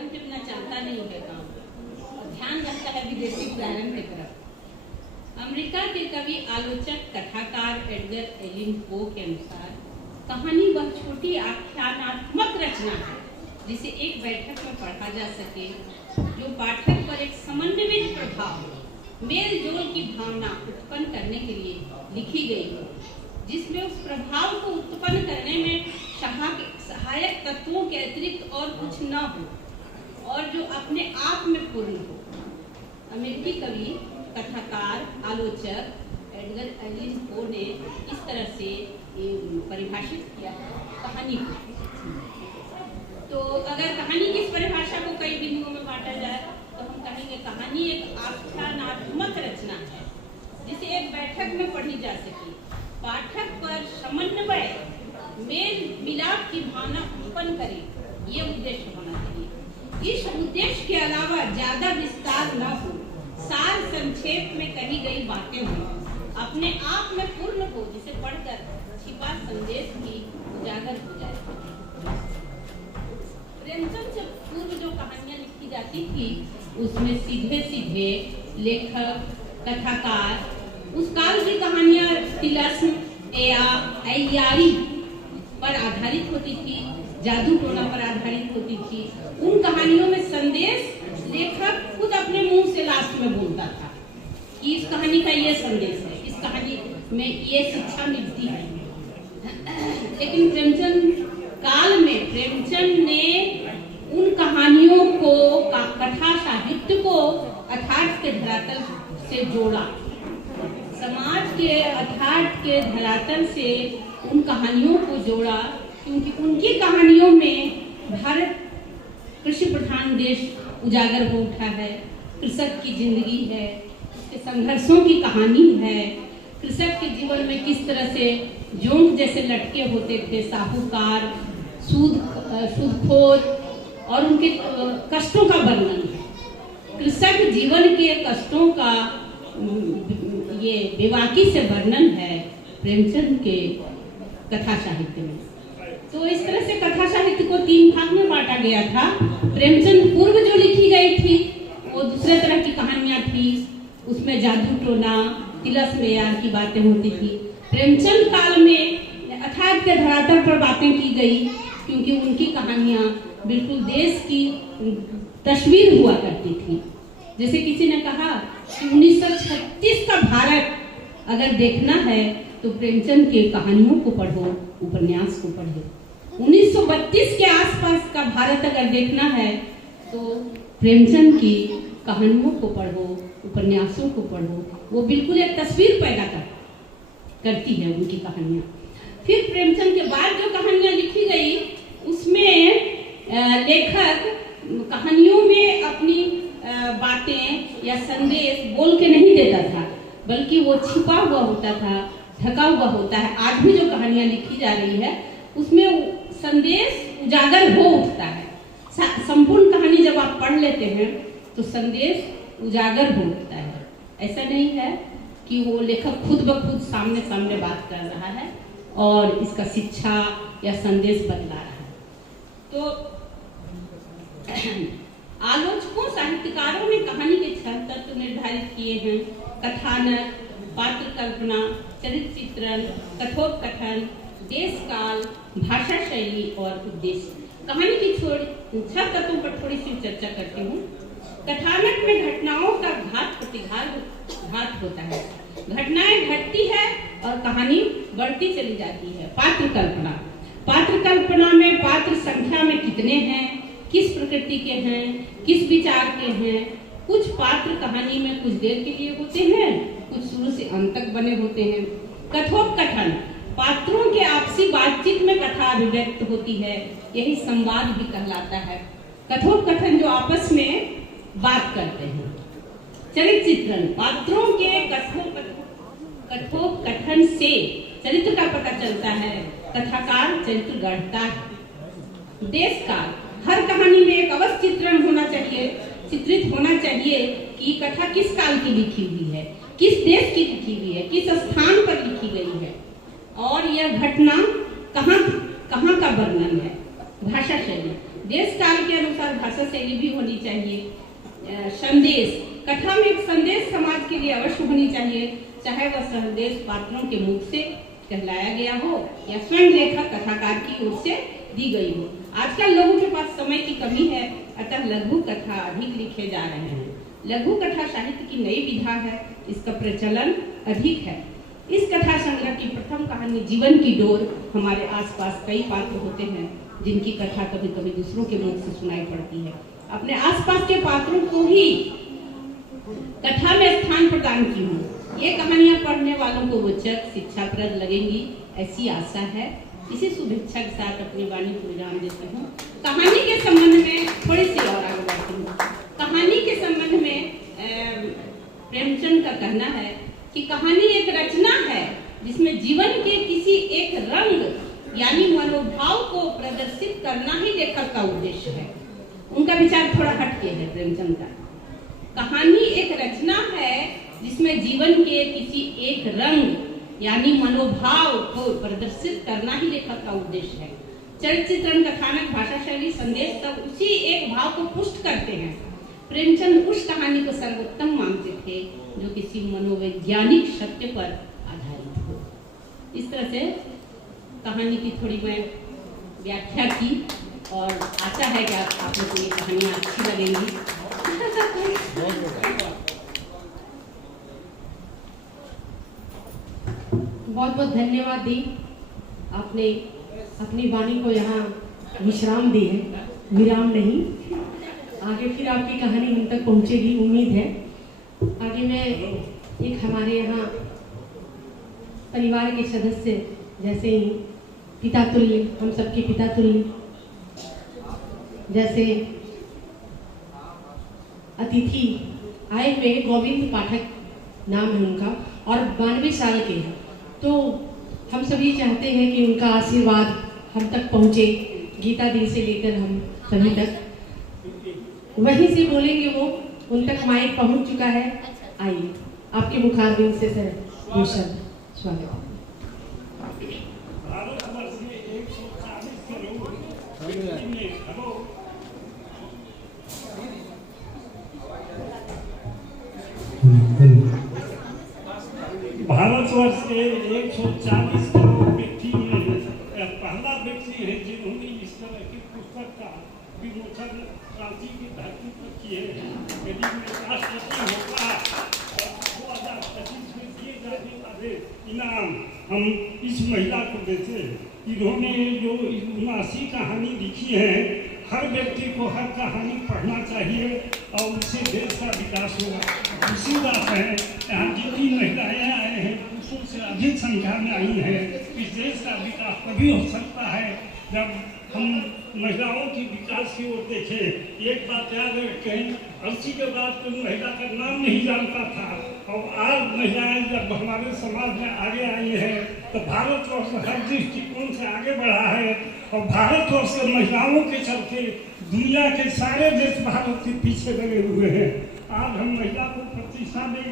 जीवन के बिना चलता नहीं है काम और ध्यान रखता है विदेशी उदाहरण की तरफ। अमेरिका के कवि आलोचक कथाकार एडगर एलिन पो के अनुसार कहानी वह छोटी आख्यानात्मक रचना है जिसे एक बैठक में पढ़ा जा सके, जो पाठक पर एक समन्वित प्रभाव मेल जोल की भावना उत्पन्न करने के लिए लिखी गई हो, जिसमें उस प्रभाव को उत्पन्न करने में सहायक तत्वों के अतिरिक्त और कुछ न हो और जो अपने आप में पूर्ण हो। अमेरिकी कवि कथाकार आलोचक एडगर एलिन पो ने इस तरह से परिभाषित किया कहानी को। तो अगर कहानी की इस परिभाषा को कई बिंदुओं में बांटा जाए तो हम कहेंगे कहानी एक आख्यानात्मक रचना है जिसे एक बैठक में पढ़ी जा सके, पाठक पर समन्वय मेल मिलाप की भावना उत्पन्न करे, ये उद्देश्य होना चाहिए। इस उद्देश्य के अलावा ज्यादा विस्तार न हो, सार संक्षेप में कही गई बातें हो, अपने आप में पूर्ण हो, जिसे पढ़कर छिपा संदेश भी उजागर हो जाए। प्रेमचंद से पूर्व जो कहानियां लिखी जाती थी उसमें सीधे सीधे लेखक कथाकार उस काल की कहानियां तिलस्म या अय्यारी पर आधारित होती थी, जादू टोना पर आधारित होती थी। उन कहानियों में संदेश लेखक खुद अपने मुंह से लास्ट में बोलता था कि इस कहानी का ये संदेश है, इस कहानी में ये शिक्षा मिलती है। लेकिन प्रेमचंद काल में प्रेमचंद ने उन कहानियों को कथा साहित्य को यथार्थ के धरातल से जोड़ा, समाज के यथार्थ के धरातल से उन कहानियों को जोड़ा, क्योंकि उनकी कहानियों में भारत कृषि प्रधान देश उजागर हो उठा है। कृषक की जिंदगी है, उसके संघर्षों की कहानी है, कृषक के जीवन में किस तरह से जोंक जैसे लटके होते थे साहूकार, सूदखोर और उनके कष्टों का वर्णन है। कृषक जीवन के कष्टों का ये बेबाकी से वर्णन है प्रेमचंद के कथा साहित्य में। तो इस तरह से कथा साहित्य को 3 भाग में बांटा गया था। प्रेमचंद पूर्व जो लिखी गई थी वो दूसरे तरह की कहानियां थी, उसमें जादू टोना तिलस्म की बातें होती थी। प्रेमचंद काल में यथार्थ के धरातल पर बातें की गई, क्योंकि उनकी कहानियां बिल्कुल देश की तस्वीर हुआ करती थी। जैसे किसी ने कहा कि 1936 का भारत अगर देखना है तो प्रेमचंद के कहानियों को पढ़ो, उपन्यास को पढ़ो। 1932 के आसपास का भारत अगर देखना है तो प्रेमचंद की कहानियों को पढ़ो, उपन्यासों को पढ़ो। वो बिल्कुल एक तस्वीर पैदा करती है उनकी कहानियां। फिर प्रेमचंद के बाद जो कहानियां लिखी गई उसमें लेखक कहानियों में अपनी बातें या संदेश बोल के नहीं देता था, बल्कि वो छिपा हुआ होता था, ढका हुआ होता है। आज भी जो कहानियां लिखी जा रही है उसमें संदेश उजागर हो उठता है। संपूर्ण कहानी जब आप पढ़ लेते हैं तो संदेश उजागर हो उठता है। ऐसा नहीं है कि वो लेखक खुद ब खुद सामने सामने बात कर रहा है और इसका शिक्षा या संदेश बतला रहा है। तो आलोचकों साहित्यकारों ने कहानी के 6 तत्व निर्धारित किए हैं: कथानक, पात्र कल्पना, चरित्र चित्रण, कथोपकथन, देश काल, भाषा शैली और उद्देश्य। कहानी की 6 तत्वों पर थोड़ी सी चर्चा करती हूँ। कथानक में घटनाओं का घात प्रतिघात होता है, घटनाएं घटती है और कहानी बढ़ती चली जाती है। पात्र कल्पना, पात्र कल्पना में पात्र संख्या में कितने हैं, किस प्रकृति के हैं, किस विचार के हैं। कुछ पात्र कहानी में कुछ देर के लिए होते हैं, कुछ शुरू से अंत तक बने होते हैं। कथोपकथन, पात्रों के आपसी बातचीत में कथा अभिव्यक्त होती है, यही संवाद भी कहलाता है। कथोपकथन जो आपस में बात करते हैं। चरित्र चित्रण, पात्रों के कथोपकथन से चरित्र का पता चलता है, कथाकार चरित्र गढ़ता है। देश काल, हर कहानी में एक अवश्य चित्रण होना चाहिए, चित्रित होना चाहिए कि कथा किस काल की लिखी हुई है, किस देश की लिखी हुई है, किस स्थान पर लिखी गई है और यह घटना कहाँ का वर्णन है। भाषा शैली, देश काल के अनुसार भाषा शैली भी होनी चाहिए। संदेश, कथा में एक संदेश समाज के लिए अवश्य होनी चाहिए, चाहे वह संदेश पात्रों के मुख से कहलाया गया हो या स्वयं लेखक कथाकार की ओर से दी गई हो। आजकल लोगों के पास समय की कमी है, अतः लघु कथा अधिक लिखे जा रहे हैं। लघु कथा साहित्य की नई विधा है, इसका प्रचलन अधिक है। इस कथा संग्रह की प्रथम कहानी जीवन की डोर। हमारे आसपास कई पात्र होते हैं जिनकी कथा कभी कभी दूसरों के मुख से सुनाई पड़ती है। अपने आसपास के पात्रों को ही कथा में स्थान प्रदान की हूँ। ये कहानियां पढ़ने वालों को रोचक शिक्षाप्रद लगेंगी, ऐसी आशा है। इसी शुभेच्छा के साथ अपनी वाणी को विराम देती हूँ। कहानी के संबंध में थोड़ी सी और आगे बढ़ती हूँ। कहानी के संबंध में प्रेमचंद का कहना है कि कहानी एक रचना है जिसमें जीवन के किसी एक रंग यानी मनोभाव को प्रदर्शित करना ही लेखक का उद्देश्य है। उनका विचार थोड़ा हटके है प्रेमचंद का। कहानी एक रचना है जिसमें जीवन के किसी एक रंग यानी मनोभाव को प्रदर्शित करना ही लेखक का उद्देश्य है। चरित्र कथानक भाषा शैली संदेश तक उसी एक भाव को पुष्ट करते हैं। प्रेमचंद उस कहानी को सर्वोत्तम मानते थे जो किसी मनोवैज्ञानिक सत्य पर आधारित हो। इस तरह से कहानी की थोड़ी मैं व्याख्या की और आशा है कि आप लोगों को ये कहानियाँ अच्छी लगेंगी। बहुत बहुत धन्यवाद दी, आपने अपनी वाणी को यहाँ विश्राम दी है, विराम नहीं। आगे फिर आपकी कहानी हम तक पहुँचेगी, उम्मीद है। आगे मैं एक हमारे यहाँ परिवार के सदस्य जैसे ही पिता तुल्य, हम सबके पिता तुल्य, जैसे अतिथि आए हुए गोविंद पाठक नाम है उनका और 92 साल के हैं। तो हम सभी चाहते हैं कि उनका आशीर्वाद हम तक पहुँचे, गीता दी से लेकर हम सभी तक। वहीं से बोलेंगे वो, उन तक माइक पहुँच चुका है। आइए आपके मुखारबिंद से सर भूषण स्वागत। भारतवर्ष के 140 करोड़ व्यक्ति में पहला व्यक्ति है जिन्होंने इस तरह की पुस्तक का विमोचन क्रांति की धरती पर किए हैं। यदि मैं राष्ट्रपति होता तो 2025 में दिए जाने वाले इनाम हम इस महिला को देते। इन्होंने जो 79 कहानी लिखी है, हर व्यक्ति को हर कहानी पढ़ना चाहिए और उससे देश का विकास होगा। इसी बात है, यहाँ जितनी महिलाएं आए हैं पुरुषों से अधिक संख्या में आई हैं। इस देश का विकास तभी हो सकता है जब हम महिलाओं की विकास की ओर देखें। एक बात याद रखें, 80 के बाद कोई महिला का नाम नहीं जानता था और आज महिलाएं जब हमारे समाज में आगे आई है तो भारतवर्ष हर दृष्टिकोण से आगे बढ़ा है और भारतवर्ष के महिलाओं के चलते दुनिया के सारे देश भारत के पीछे लगे हुए हैं। आज हम महिला को प्रतिष्ठा देंगे।